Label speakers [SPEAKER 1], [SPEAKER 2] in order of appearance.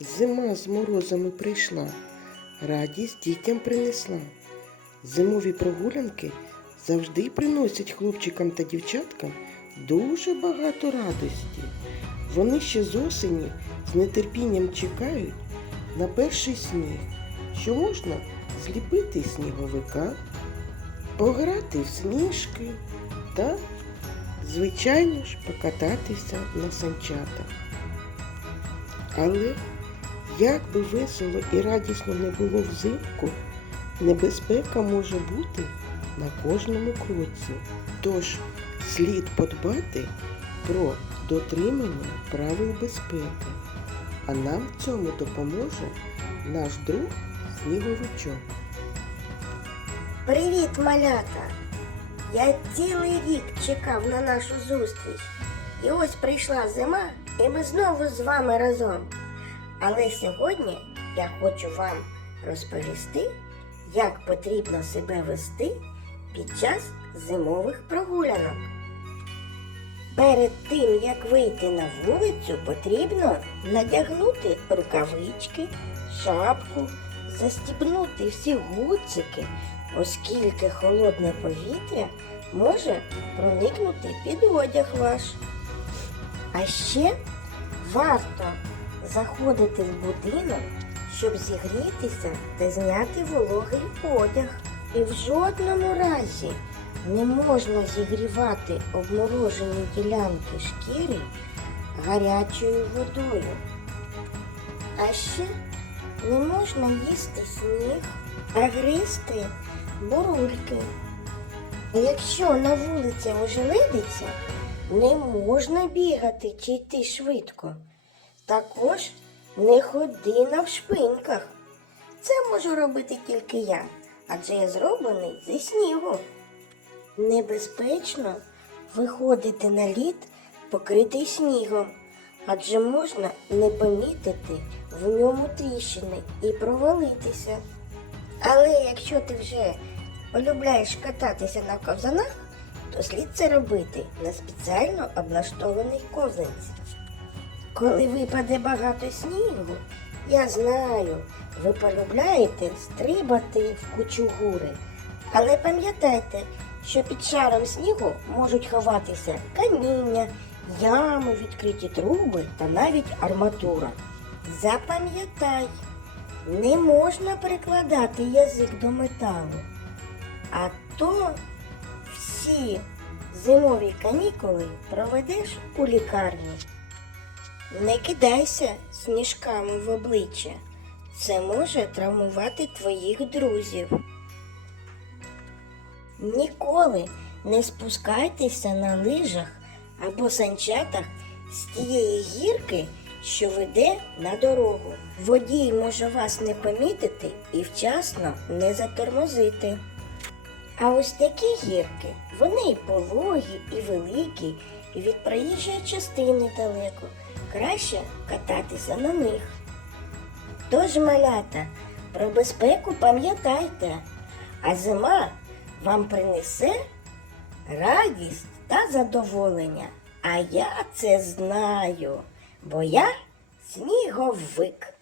[SPEAKER 1] Зима з морозами прийшла, радість дітям принесла. Зимові прогулянки завжди приносять хлопчикам та дівчаткам дуже багато радості. Вони ще з осені з нетерпінням чекають на перший сніг, що можна зліпити сніговика, пограти в сніжки та, звичайно ж, покататися на санчатах. Але як би весело і радісно не було взимку, небезпека може бути на кожному кроці. Тож слід подбати про дотримання правил безпеки. А нам в цьому допоможе наш друг Сніговичок.
[SPEAKER 2] Привіт, малята! Я цілий рік чекав на нашу зустріч. І ось прийшла зима, і ми знову з вами разом. Але сьогодні я хочу вам розповісти, як потрібно себе вести під час зимових прогулянок. Перед тим, як вийти на вулицю, потрібно надягнути рукавички, шапку, застібнути всі гудзики, оскільки холодне повітря може проникнути під одяг ваш. А ще варто заходити в будинок, щоб зігрітися та зняти вологий одяг. І в жодному разі не можна зігрівати обморожені ділянки шкіри гарячою водою. А ще не можна їсти сніг, а гризти бурульки. Якщо на вулиці ожеледиться, не можна бігати чи йти швидко. Також не ходи навшпиньках. Це можу робити тільки я, адже я зроблений зі снігу. Небезпечно виходити на лід, покритий снігом, адже можна не помітити в ньому тріщини і провалитися. Але якщо ти вже полюбляєш кататися на ковзанах, то слід це робити на спеціально облаштованій ковзанці. Коли випаде багато снігу, я знаю, ви полюбляєте стрибати в кучугури. Але пам'ятайте, що під шаром снігу можуть ховатися каміння, ями, відкриті труби та навіть арматура. Запам'ятай, не можна прикладати язик до металу, а то всі зимові канікули проведеш у лікарні. Не кидайся сніжками в обличчя. Це може травмувати твоїх друзів. Ніколи не спускайтеся на лижах або санчатах з тієї гірки, що веде на дорогу. Водій може вас не помітити і вчасно не затормозити. А ось такі гірки, вони і пологі, і великі, і від проїжджої частини далеко. Краще кататися на них. Тож, малята, про безпеку пам'ятайте, а зима вам принесе радість та задоволення. А я це знаю, бо я сніговик.